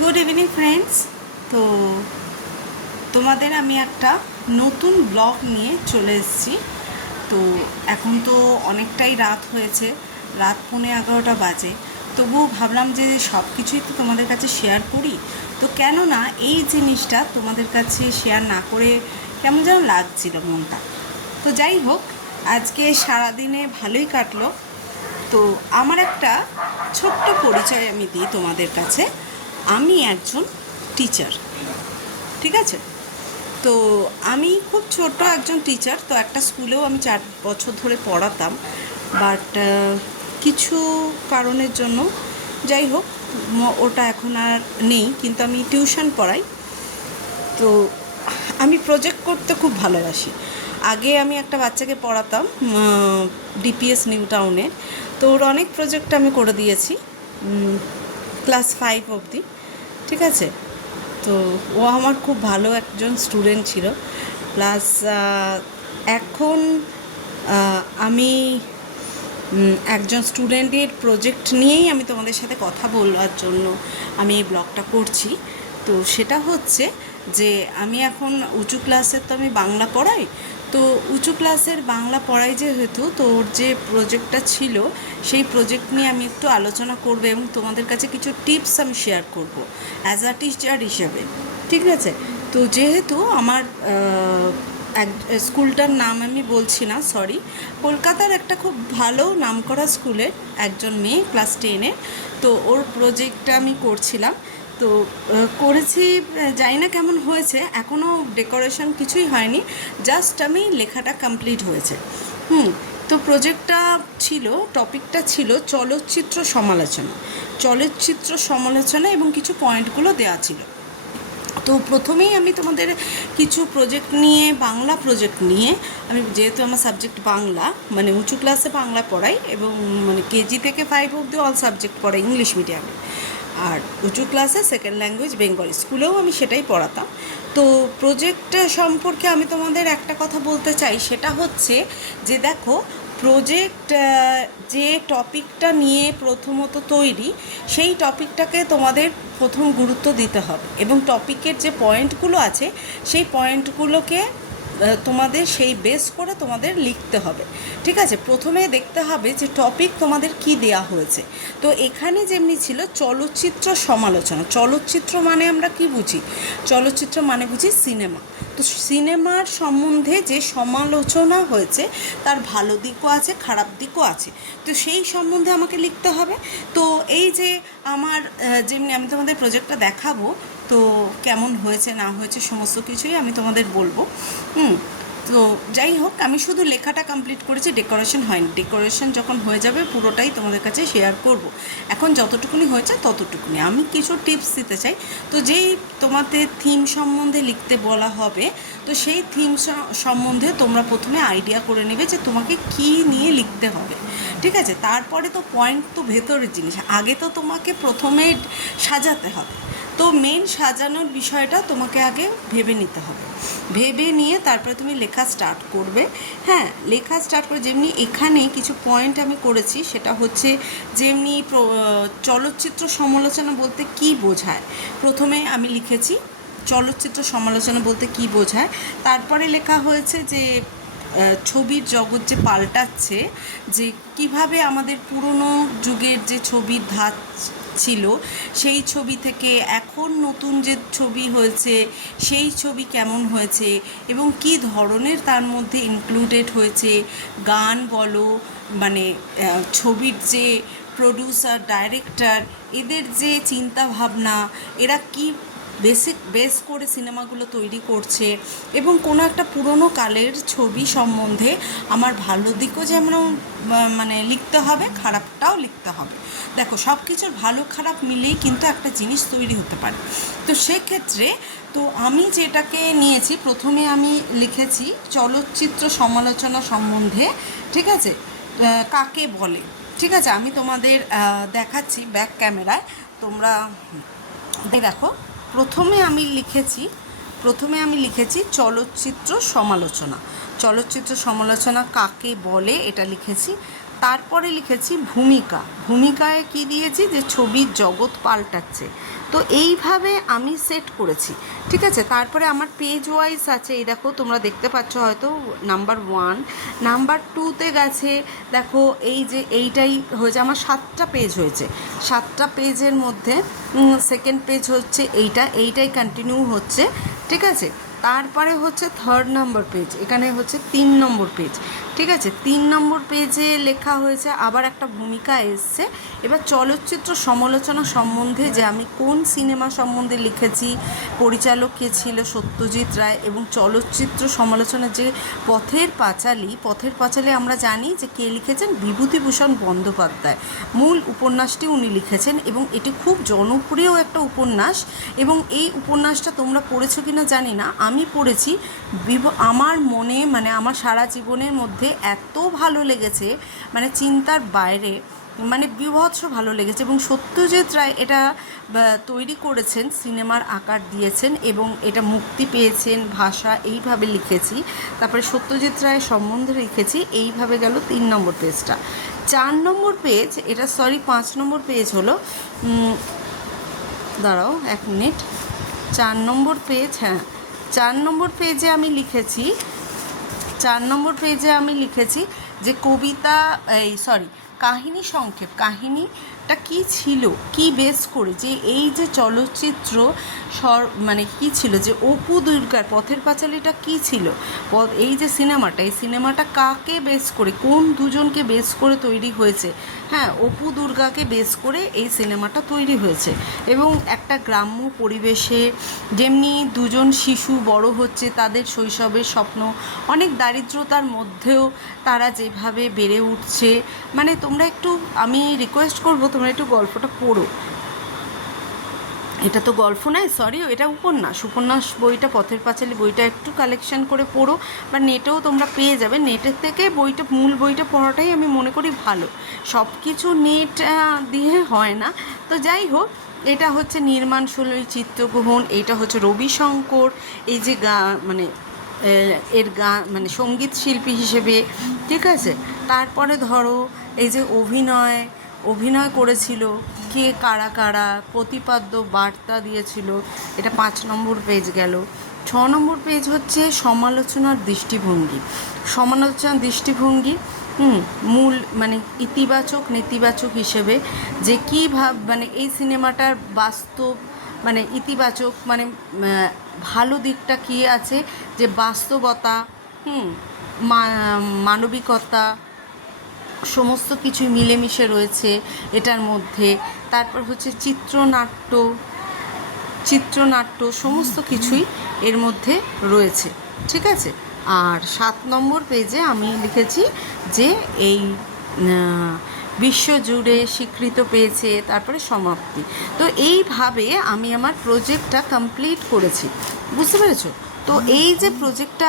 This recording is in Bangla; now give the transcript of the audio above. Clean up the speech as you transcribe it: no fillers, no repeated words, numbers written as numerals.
Good evening friends. তো তোমাদের আমি একটা নতুন ব্লগ নিয়ে চলে এসেছি। তো এখন তো অনেকটাই রাত হয়েছে, রাত 11:15 বাজে। তবুও ভাবলাম যে সব কিছুই তো তোমাদের কাছে শেয়ার করি। তো কেন না এই জিনিসটা তোমাদের কাছে শেয়ার না করে কেমন যেন লাগছিল মনটা। তো যাই হোক, আজকে সারাদিনে ভালোই কাটলো। তো আমার একটা ছোট্ট পরিচয় আমি দিই তোমাদের কাছে। আমি একজন টিচার, ঠিক আছে? তো আমি খুব ছোট একজন টিচার। তো একটা স্কুলেও আমি 4 বছর ধরে পড়াতাম, বাট কিছু কারণের জন্য, যাই হোক, ওটা এখন আর নেই। কিন্তু আমি টিউশন পড়াই। তো আমি প্রজেক্ট করতে খুব ভালোবাসি। আগে আমি একটা বাচ্চাকে পড়াতাম ডিপিএস নিউ টাউনের। তো ওর অনেক প্রজেক্ট আমি করে দিয়েছি, ক্লাস 5 অবধি, ঠিক আছে? তো ও আমার খুব ভালো একজন স্টুডেন্ট ছিল। প্লাস এখন আমি একজন স্টুডেন্টের প্রজেক্ট নিয়েই আমি তোমাদের সাথে কথা বলার জন্য আমি এই ব্লগটা করছি। তো সেটা হচ্ছে যে আমি এখন উঁচু ক্লাসের তো আমি বাংলা পড়াই। তো উঁচু ক্লাসের বাংলা পড়াই যেহেতু, তো ওর যে প্রজেক্টটা ছিল সেই প্রজেক্ট নিয়ে আমি একটু আলোচনা করব এবং তোমাদের কাছে কিছু টিপস আমি শেয়ার করব অ্যাজ আ টিচার হিসেবে, ঠিক আছে? তো যেহেতু আমার এক স্কুলটার নাম আমি বলছি না, সরি, কলকাতার একটা খুব ভালো নামকরা স্কুলের একজন মেয়ে ক্লাস 10-এ। তো ওর প্রজেক্টটা আমি করছিলাম। তো করেছি, জানি না কেমন হয়েছে, এখনও ডেকোরেশন কিছুই হয়নি, জাস্ট আমি লেখাটা কমপ্লিট হয়েছে। তো প্রজেক্টটা ছিল, টপিকটা ছিল চলচ্চিত্র সমালোচনা। চলচ্চিত্র সমালোচনা এবং কিছু পয়েন্টগুলো দেওয়া ছিল। তো প্রথমেই আমি তোমাদের কিছু প্রজেক্ট নিয়ে, বাংলা প্রজেক্ট নিয়ে, আমি যেহেতু আমার সাবজেক্ট বাংলা, মানে উঁচু ক্লাসে বাংলা পড়াই এবং মানে কেজি থেকে 5 অবধি অল সাবজেক্ট পড়াই ইংলিশ মিডিয়ামে। আর উঁচু ক্লাসে সেকেন্ড ল্যাঙ্গুয়েজ বেঙ্গলি, স্কুলেও আমি সেটাই পড়াতাম। তো প্রজেক্ট সম্পর্কে আমি তোমাদের একটা কথা বলতে চাই, সেটা হচ্ছে যে দেখো, প্রজেক্ট যে টপিকটা নিয়ে প্রথমত তৈরি, সেই টপিকটাকে তোমাদের প্রথম গুরুত্ব দিতে হবে এবং টপিকের যে পয়েন্টগুলো আছে সেই পয়েন্টগুলোকে তোমাদের সেই বেস করে তোমাদের লিখতে হবে, ঠিক আছে? প্রথমে দেখতে হবে যে টপিক তোমাদের কি দেয়া হয়েছে। তো এখানে যেমনি ছিল চলচ্চিত্র সমালোচনা। চলচ্চিত্র মানে আমরা কি বুঝি? চলচ্চিত্র মানে বুঝি সিনেমা। তো সিনেমার সম্বন্ধে যে সমালোচনা হয়েছে তার ভালো দিকও আছে, খারাপ দিকও আছে। তো সেই সম্বন্ধে আমাকে লিখতে হবে। তো এই যে আমার যেমনি আমি তোমাদের প্রজেক্টটা দেখাবো, তো কেমন হয়েছে না হয়েছে সমস্ত কিছুই আমি তোমাদের বলবো। তো যাই হোক, আমি শুধু লেখাটা কমপ্লিট করেছি, ডেকোরেশন হয়নি। ডেকোরেশন যখন হয়ে যাবে পুরোটাই তোমাদের কাছে শেয়ার করব। এখন যতটুকুনি হয়েছে ততটুকুনি আমি কিছু টিপস দিতে চাই। তো যেই তোমাদের থিম সম্বন্ধে লিখতে বলা হবে, তো সেই থিম সম্বন্ধে তোমরা প্রথমে আইডিয়া করে নেবে যে তোমাকে কী নিয়ে লিখতে হবে, ঠিক আছে? তারপরে তো পয়েন্ট তো ভেতরের জিনিস, আগে তো তোমাকে প্রথমে সাজাতে হবে। তো মেন সাজানোর বিষয়টা তোমাকে আগে ভেবে নিতে হবে। ভেবে নিয়ে তারপরে তুমি লেখা স্টার্ট করবে। হ্যাঁ, লেখা স্টার্ট করে যেমনি এখানে কিছু পয়েন্ট আমি করেছি, সেটা হচ্ছে যেমনি চলচ্চিত্র সমালোচনা বলতে কী বোঝায়, প্রথমে আমি লিখেছি চলচ্চিত্র সমালোচনা বলতে কী বোঝায়। তারপরে লেখা হয়েছে যে ছবির জগৎ যে পাল্টাচ্ছে, যে কিভাবে আমাদের পুরনো যুগের যে ছবির ধাঁচ ছিল সেই ছবি থেকে এখন নতুন যে ছবি হয়েছে সেই ছবি কেমন হয়েছে এবং কি ধরনের তার মধ্যে ইনক্লুডেড হয়েছে, গান বলো, মানে ছবির যে প্রডিউসার, ডাইরেক্টর, এদের যে চিন্তা ভাবনা, এরা কি বেস করে সিনেমাগুলো তৈরি করছে, এবং কোনো একটা পুরনো কালের ছবি সম্বন্ধে আমার ভালো দিকও যেমন মানে লিখতে হবে, খারাপটাও লিখতে হবে। দেখো, সব কিছুর ভালো খারাপ মিলেই কিন্তু একটা জিনিস তৈরি হতে পারে। তো সেক্ষেত্রে তো আমি যেটাকে নিয়েছি, প্রথমে আমি লিখেছি চলচ্চিত্র সমালোচনা সম্বন্ধে, ঠিক আছে? কাকে বলে, ঠিক আছে? আমি তোমাদের দেখাচ্ছি ব্যাক ক্যামেরায়, তোমরা দেখো। প্রথমে আমি লিখেছি চলচ্চিত্র সমালোচনা। চলচ্চিত্র সমালোচনা কাকে বলে এটা লিখেছি। তারপরে লিখেছি ভূমিকা। ভূমিকায় কি দিয়েছি, যে ছবির জগৎ পাল্টাচ্ছে। তো এইভাবে আমি সেট করেছি, ঠিক আছে। তারপরে আমার পেজ ওয়াইজ আছে, এই দেখো তোমরা দেখতে পাচ্ছ হয়তো, নাম্বার 1, নাম্বার 2তে গেছে, দেখো এই যে এইটাই হয়েছে আমার 7টা পেজ হয়েছে। 7টা পেজের মধ্যে সেকেন্ড পেজ হচ্ছে এইটাই কন্টিনিউ হচ্ছে, ঠিক আছে। তারপরে হচ্ছে 3rd নম্বর পেজ, এখানে হচ্ছে 3 নম্বর পেজ, ঠিক আছে। 3 নম্বর পেজে লেখা হয়েছে আবার একটা ভূমিকা এসছে। এবার চলচ্চিত্র সমালোচনা সম্বন্ধে, যে আমি কোন সিনেমা সম্বন্ধে লিখেছি, পরিচালক কে ছিল সত্যজিৎ রায়, এবং চলচ্চিত্র সমালোচনার যে পথের পাঁচালী আমরা জানি যে কে লিখেছেন, বিভূতিভূষণ বন্দ্যোপাধ্যায়। মূল উপন্যাসটি উনি লিখেছেন এবং এটি খুব জনপ্রিয় একটা উপন্যাস। এবং এই উপন্যাসটা তোমরা পড়েছো কিনা জানি না, আমি পড়েছি। আমার মনে মানে আমার সারা জীবনের মধ্যে এত ভালো লেগেছে, মানে চিন্তার বাইরে, মানে বীভৎস ভালো লেগেছে। এবং সত্যজিৎ রায় এটা তৈরি করেছেন, সিনেমার আকার দিয়েছেন এবং এটা মুক্তি পেয়েছেন। ভাষা এইভাবে লিখেছি। তারপরে সত্যজিৎ রায় সম্বন্ধে লিখেছি। এইভাবে গেল 3 নম্বর পেজটা। 4 নম্বর পেজ, এটা 5 নম্বর পেজ হলো, দাঁড়াও 1 মিনিট। 4 নম্বর পেজ, হ্যাঁ 4 নম্বর পেজে আমি লিখেছি, 4 নম্বর পেজে আমি লিখেছি যে কবিতা, কাহিনী সংক্ষেপ, কাহিনীটা কী ছিল, কী বেস করে, যে এই যে চলচ্চিত্র মানে কী ছিল, যে অপু দুর্গার পথের পাঁচালীটা কী ছিল, এই যে সিনেমাটা কাকে বেস করে, কোন দুজনকে বেস করে তৈরি হয়েছে। হ্যাঁ, অপু দুর্গাকে বেস করে এই সিনেমাটা তৈরি হয়েছে। এবং একটা গ্রাম্য পরিবেশে যেমনি দুজন শিশু বড় হচ্ছে, তাদের শৈশবের স্বপ্ন, অনেক দারিদ্রতার মধ্যেও তারা যেভাবে বেড়ে উঠছে, মানে তোমরা একটু, আমি রিকোয়েস্ট করবো তোমরা একটু গল্পটা পড়ো। এটা তো গল্প নয়, এটা উপন্যাস বইটা, পথের পাঁচালী বইটা একটু কালেকশন করে পড়ো, বা নেটেও তোমরা পেয়ে যাবে। নেটের থেকে মূল বইটা পড়াটাই আমি মনে করি ভালো। সব কিছু নেট দিয়ে হয় না। তো যাই হোক, এটা হচ্ছে নির্মাণ শৈলী, চিত্রগ্রহণ, এটা হচ্ছে রবিশঙ্কর, এই যে এর গান মানে সঙ্গীত শিল্পী হিসেবে, ঠিক আছে। তারপরে ধরো এই যে অভিনয় করেছিল কে, কারা প্রতিপাদ্য বার্তা দিয়েছিল, এটা 5 নম্বর পেজ গেল। 6 নম্বর পেজ হচ্ছে সমালোচনার দৃষ্টিভঙ্গি, মূল মানে ইতিবাচক নেতিবাচক হিসেবে, যে কী মানে এই সিনেমাটার বাস্তব মানে ইতিবাচক মানে ভালো দিকটা কী আছে, যে বাস্তবতা, মানবিকতা, সমস্ত কিছু মিলেমিশে রয়েছে এটার মধ্যে। তারপর হচ্ছে চিত্রনাট্য সমস্ত কিছুই এর মধ্যে রয়েছে, ঠিক আছে। আর 7 নম্বর পেজে আমি লিখেছি যে এই বিশ্বজুড়ে স্বীকৃত পেয়েছে, তারপরে সমাপ্তি। তো এইভাবে আমি আমার প্রজেক্টটা কমপ্লিট করেছি, বুঝতে পেরেছো? তো এই যে প্রজেক্টটা